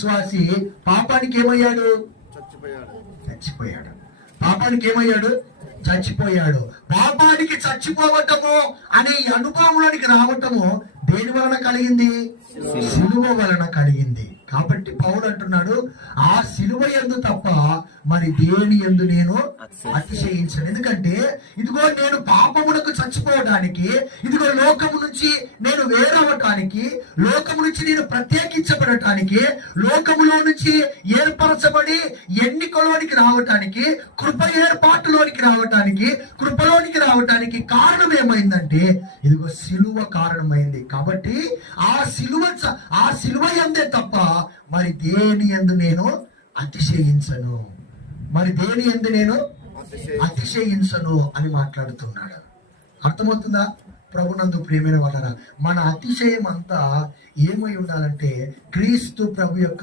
విశ్వాసి పాపానికి ఏమయ్యాడు? చచ్చిపోయాడు. పాపానికి ఏమయ్యాడు? చచ్చిపోయాడు. పాపానికి చచ్చిపోవటము అనే ఈ అనుభవంలోనికి రావటము దేని వలన కలిగింది? సిలువ వలన కలిగింది. కాబట్టి పౌలు అంటున్నాడు, ఆ సిలువ యందు తప్ప మరి దేని యందు నేను అతిశయించను. ఎందుకంటే ఇదిగో నేను పాపమునకు చచ్చిపోవడానికి, ఇదిగో లోకము నుంచి నేను వేరవటానికి, లోకము నుంచి నేను ప్రత్యేకించబడటానికి, లోకములో నుంచి ఏర్పరచబడి ఎన్నికలోనికి రావటానికి, కృప ఏర్పాటులోనికి రావటానికి, కృపలోనికి రావటానికి కారణం ఏమైందంటే ఇదిగో సిలువ కారణమైంది. కాబట్టి ఆ సిలువ యందే తప్ప మరి దేని యందు నేను అతిశయించను, మరి దేని యందు నేను అతిశయించను అని మాట్లాడుతున్నాడు. అర్థమవుతుందా? ప్రభునందు ప్రియమైన వాళ్ళరా, మన అతిశయం అంతా ఏమై ఉండాలంటే క్రీస్తు ప్రభు యొక్క